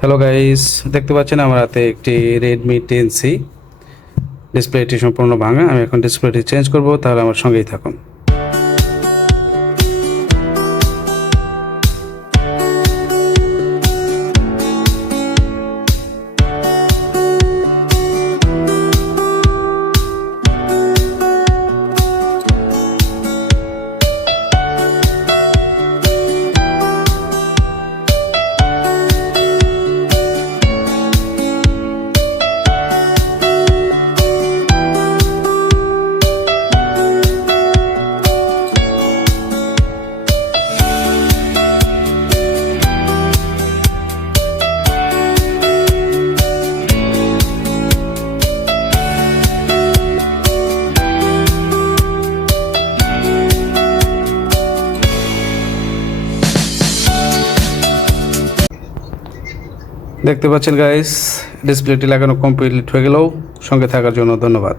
Hello guys, দেখতে পাচ্ছেন আমার হাতে একটি রেডমি 10C। ডিসপ্লেটি সম্পূর্ণ ভাঙা। আমি এখন ডিসপ্লেটি চেঞ্জ করব, তাহলে আমার সঙ্গেই থাকুন। দেখতে পাচ্ছেন গাইস, ডিসপ্লেটি লাগানো কমপ্লিট হয়ে গেল। সঙ্গে থাকার জন্য ধন্যবাদ।